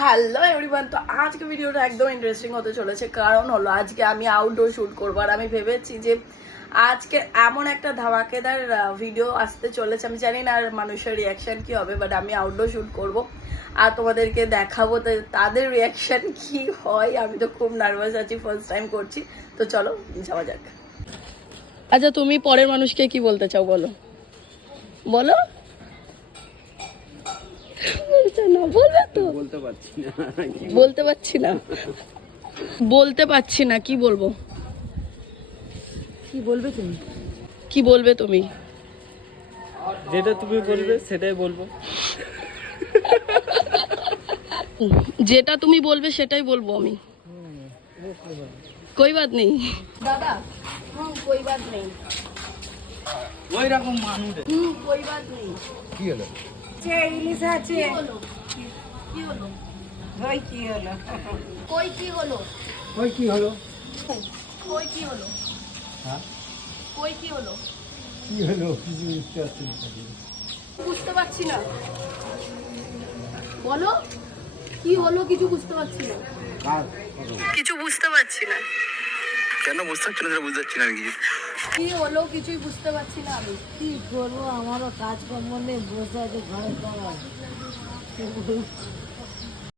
Hello everyone, তো আজকে ভিডিওটা একদম ইন্টারেস্টিং হতে চলেছে। কারণ হলো আজকে আমি আউটডোর শুট করবো, আর আমি ভেবেছি যে আজকে এমন একটা ধামাকেদার ভিডিও আসতে চলেছে। আমি জানি না আর মানুষের রিয়াকশন কি হবে, বাট আমি আউটডোর শুট করব আর তোমাদেরকে দেখাবো তাদের রিয়াকশন কি হয়। আমি তো খুব নার্ভাস আছি, ফার্স্ট টাইম করছি। তো চলো যাওয়া যাক। আচ্ছা, তুমি পরের মানুষকে কি বলতে চাও বলো বলো। না বলবে তো? বলতে পারছি না বলতে পারছি না কি বলবো। কি বলবে তুমি? কি বলবে তুমি? যেটা তুমি বলবে সেটাই বলবো। যেটা তুমি বলবে সেটাই বলবো আমি। कोई बात नहीं दादा। कोई बात नहीं। ওই রকম মানুষ कोई बात नहीं। কি হলো? ইলিশ আছে। কি হলো? কি হলো? ওই কি হলো? কই কি হলো? ওই কি হলো? কই কি হলো? হ্যাঁ কই কি হলো? কি হলো? কিছু বুঝতে পারছি না। বুঝতে পারছি না, বলো কি হলো? কিছু বুঝতে পারছি না। কিছু বুঝতে পারছি না। কেন বুঝতে পারছি না? বুঝতে পারছি না আমি কিছু। কি হলো? কিছুই বুঝতে পারছি না আমি। কি করবো, আমারও কাজকর্ম নেই, বসে আছে ঘরের খাবার।